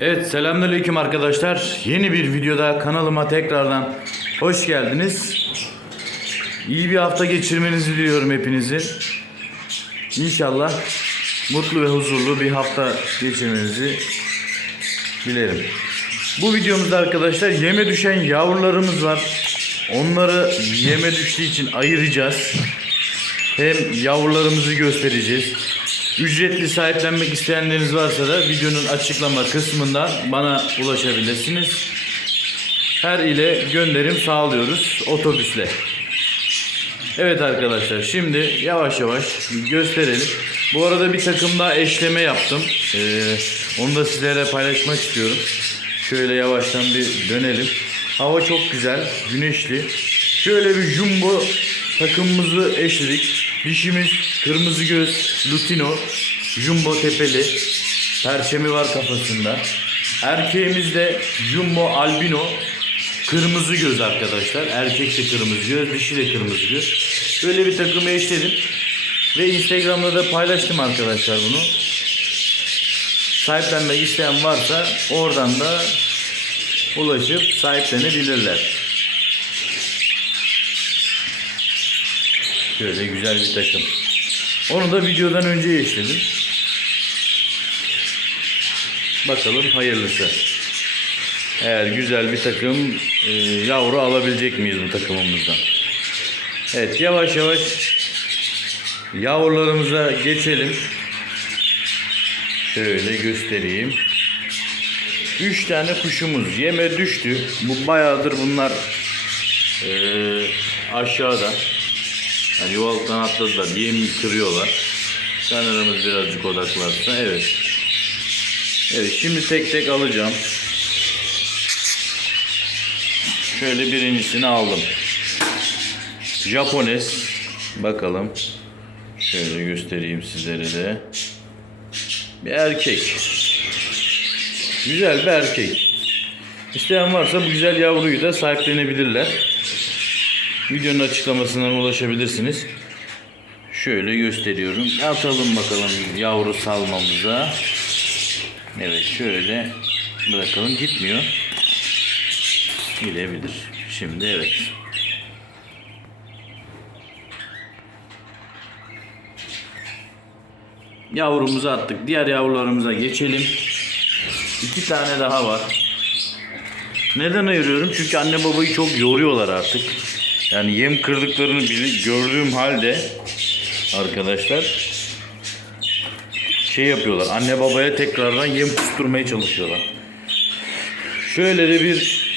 Evet selamünaleyküm arkadaşlar. Yeni bir videoda kanalıma tekrardan hoş geldiniz. İyi bir hafta geçirmenizi diliyorum hepinizin. İnşallah mutlu ve huzurlu bir hafta geçirmenizi dilerim. Bu videomuzda arkadaşlar yeme düşen yavrularımız var. Onları yeme düştüğü için ayıracağız. Hem yavrularımızı göstereceğiz. Ücretli sahiplenmek isteyenleriniz varsa da videonun açıklama kısmından bana ulaşabilirsiniz. Her ile gönderim sağlıyoruz otobüsle. Evet arkadaşlar şimdi yavaş yavaş gösterelim. Bu arada bir takım daha eşleme yaptım. Ee, onu da sizlerle paylaşmak istiyorum. Şöyle yavaştan bir dönelim. Hava çok güzel, güneşli. Şöyle bir jumbo takımımızı eşledik. Dişimiz kırmızı göz, lutino, jumbo tepeli. Perçemi var kafasında. Erkeğimiz de jumbo albino, kırmızı göz arkadaşlar. Erkek de kırmızı göz, dişi de kırmızı göz. Böyle bir takımı eşledim. Ve Instagram'da da paylaştım arkadaşlar bunu. Sahiplenmek isteyen varsa oradan da ulaşıp sahiplenebilirler. Şöyle güzel bir takım. Onu da videodan önce işledim. Bakalım hayırlısı. Eğer güzel bir takım e, yavru alabilecek miyiz bu takımımızdan? Evet yavaş yavaş yavrularımıza geçelim. Şöyle göstereyim. Üç tane kuşumuz yeme düştü. Bu bayağıdır bunlar e, aşağıda. Yani yuvalıktan atladılar. Yem kırıyorlar. Sanırımız birazcık odaklarsa. Evet. Evet şimdi tek tek alacağım. Şöyle birincisini aldım. Japones. Bakalım. Şöyle göstereyim sizlere de. Bir erkek. Güzel bir erkek. İsteyen varsa bu güzel yavruyu da sahiplenebilirler. Videonun açıklamasından ulaşabilirsiniz. Şöyle gösteriyorum. Atalım bakalım yavru salmamıza. Evet şöyle bırakalım. Gitmiyor. Gidebilir. Şimdi evet. Yavrumuzu attık. Diğer yavrularımıza geçelim. İki tane daha var. Neden ayırıyorum? Çünkü anne babayı çok yoruyorlar artık. Yani yem kırdıklarını gördüğüm halde arkadaşlar şey yapıyorlar. Anne babaya tekrardan yem kusturmaya çalışıyorlar. Şöyle de bir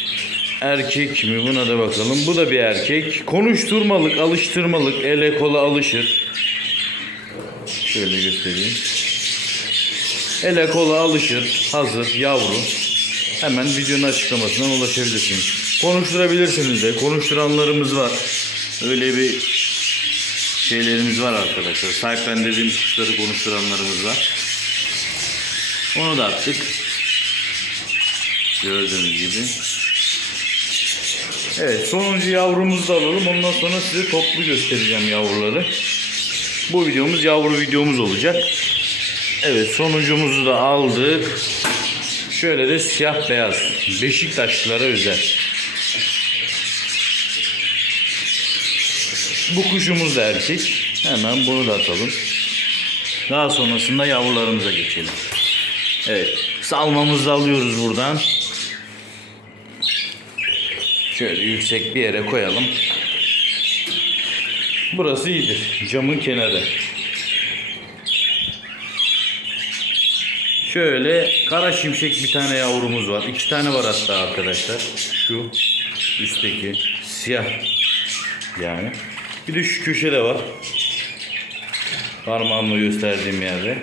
erkek mi? Buna da bakalım. Bu da bir erkek. Konuşturmalık, alıştırmalık. Ele kola alışır. Şöyle göstereyim. Ele kola alışır. Hazır. Yavru. Hemen videonun açıklamasından ulaşabilirsiniz. Konuşturabilirsiniz de. Konuşturanlarımız var. Öyle bir şeylerimiz var arkadaşlar. Sahiplendirdiğimiz kuşları konuşturanlarımız var. Onu da attık. Gördüğünüz gibi. Evet sonuncu yavrumuzu da alalım. Ondan sonra size toplu göstereceğim yavruları. Bu videomuz yavru videomuz olacak. Evet sonuncumuzu da aldık. Şöyle de siyah beyaz. Beşiktaşlılara özel. Bu kuşumuz da erkek. Hemen bunu da atalım. Daha sonrasında yavrularımıza geçelim. Evet. Salmamızı alıyoruz buradan. Şöyle yüksek bir yere koyalım. Burası iyidir. Camın kenarı. Şöyle kara şimşek bir tane yavrumuz var. İki tane var hatta arkadaşlar. Şu üstteki siyah yani. Bir de şu köşede var. Parmağımla gösterdiğim yerde.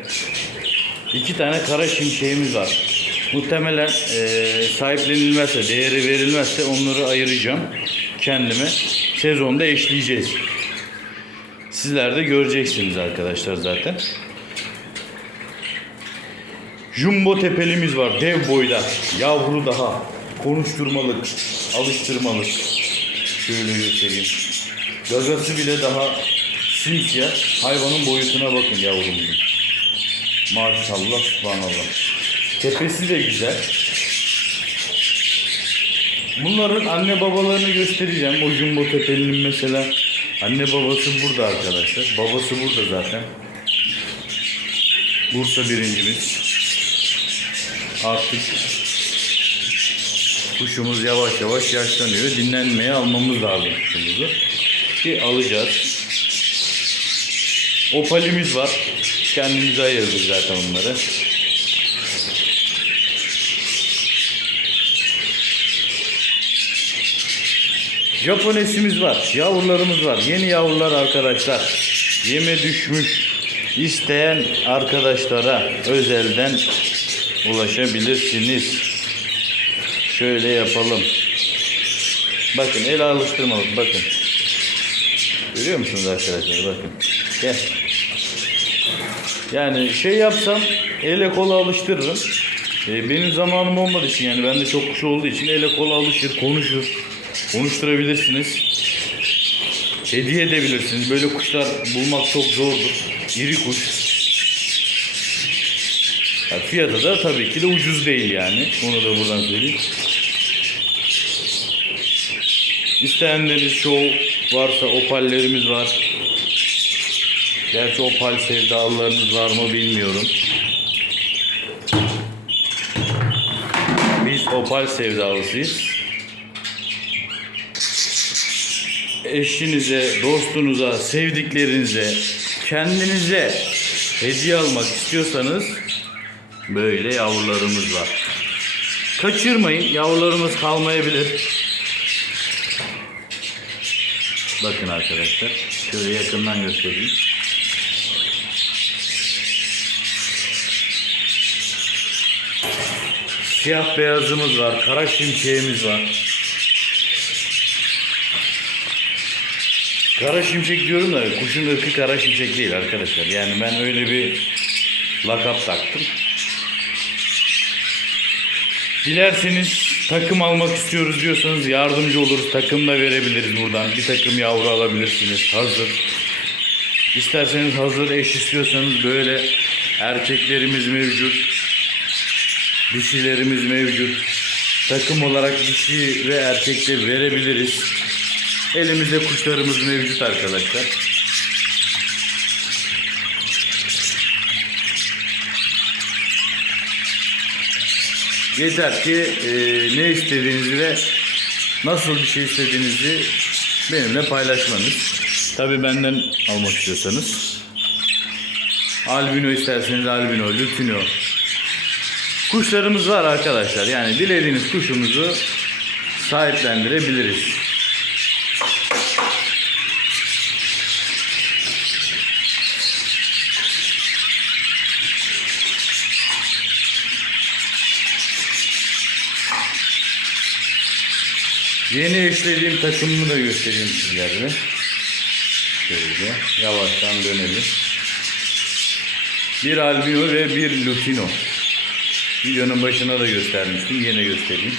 İki tane kara şimşeğimiz var. Muhtemelen eee sahiplenilmezse, değeri verilmezse onları ayıracağım kendime. Sezonda eşleyeceğiz. Sizler de göreceksiniz arkadaşlar zaten. Jumbo tepelimiz var dev boyda. Yavru daha. Konuşturmalık, alıştırmalık. Şöyle göstereyim. Gagası bile daha simsiyah. Hayvanın boyutuna bakın yavrumuzun. Maşallah, subhanallah. Tepesi de güzel. Bunların anne babalarını göstereceğim. O jumbo tepelinin mesela anne babası burada arkadaşlar. Babası burada zaten. Bursa birincimiz. Artık kuşumuz yavaş yavaş yaşlanıyor. Dinlenmeye almamız lazım kuşumuzu. Ki alacağız. Opalimiz var. Kendimize ayırdık zaten onları. Japonesimiz var. Yavrularımız var. Yeni yavrular arkadaşlar. Yeme düşmüş. isteyen arkadaşlara özelden ulaşabilirsiniz. Şöyle yapalım. Bakın el alıştırmalık bakın. Görüyor musunuz arkadaşlar bakın. Gel. Yani şey yapsam ele kola alıştırırım. E, benim zamanım olmadığı için yani bende çok kuş olduğu için ele kola alışır, konuşur. Konuşturabilirsiniz. Hediye edebilirsiniz. Böyle kuşlar bulmak çok zordur. İri kuş. Ya fiyatı da tabii ki de ucuz değil yani. Onu da buradan söyleyeyim. İsteyenleriniz çoğu varsa opallerimiz var. Gerçi opal sevdalılarınız var mı bilmiyorum. Biz opal sevdalısıyız. Eşinize, dostunuza, sevdiklerinize, kendinize hediye almak istiyorsanız böyle yavrularımız var. Kaçırmayın, yavrularımız kalmayabilir. Bakın arkadaşlar, şöyle yakından göstereyim. Siyah beyazımız var, kara şimşeğimiz var. Kara şimşek diyorum da kuşun ırkı kara şimşek değil arkadaşlar. Yani ben öyle bir lakap taktım. Dilerseniz takım almak istiyoruz diyorsanız yardımcı oluruz. Takım da verebiliriz buradan. Bir takım yavru alabilirsiniz. Hazır. İsterseniz hazır eş istiyorsanız böyle erkeklerimiz mevcut. Dişilerimiz mevcut. Takım olarak dişi ve erkek de verebiliriz. Elimizde kuşlarımız mevcut arkadaşlar. Yeter ki e, ne istediğinizi ve nasıl bir şey istediğinizi benimle paylaşmanız. Tabi benden almak istiyorsanız. Albino isterseniz albino, lutino. Kuşlarımız var arkadaşlar. Yani dilediğiniz kuşumuzu sahiplendirebiliriz. Yeni eşlediğim takımımı da göstereyim sizlere. Şöyle yavaştan dönelim. Bir albino ve bir lutino. Videonun başına da göstermiştim. Yine göstereyim.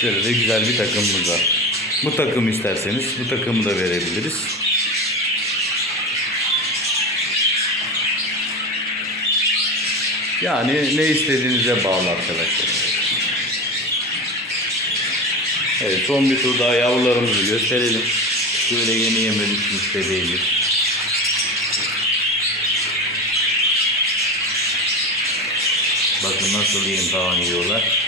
Şöyle de güzel bir takımımız var. Bu takım isterseniz bu takımı da verebiliriz. Yani ne istediğinize bağlı arkadaşlar. Evet son bir tur daha yavrularımızı gösterelim. Şöyle yeni yeme bebeğimiz. Bakın nasıl yem falan yiyorlar.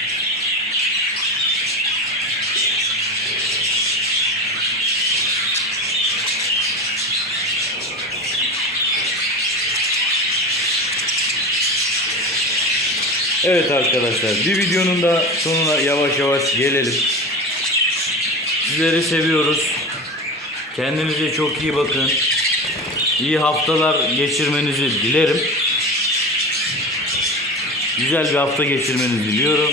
Evet arkadaşlar bir videonun da sonuna yavaş yavaş gelelim. Sizleri seviyoruz. Kendinize çok iyi bakın. İyi haftalar geçirmenizi dilerim. Güzel bir hafta geçirmenizi diliyorum.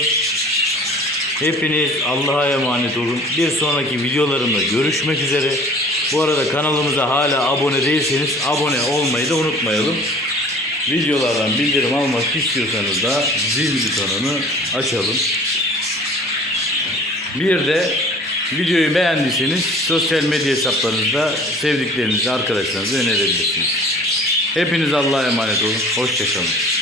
Hepiniz Allah'a emanet olun. Bir sonraki videolarımda görüşmek üzere. Bu arada kanalımıza hala abone değilseniz abone olmayı da unutmayalım. Videolardan bildirim almak istiyorsanız da zil butonunu açalım. Bir de Videoyu beğendiyseniz sosyal medya hesaplarınızda sevdiklerinizi, arkadaşlarınıza önerebilirsiniz. Hepiniz Allah'a emanet olun. Hoşçakalın.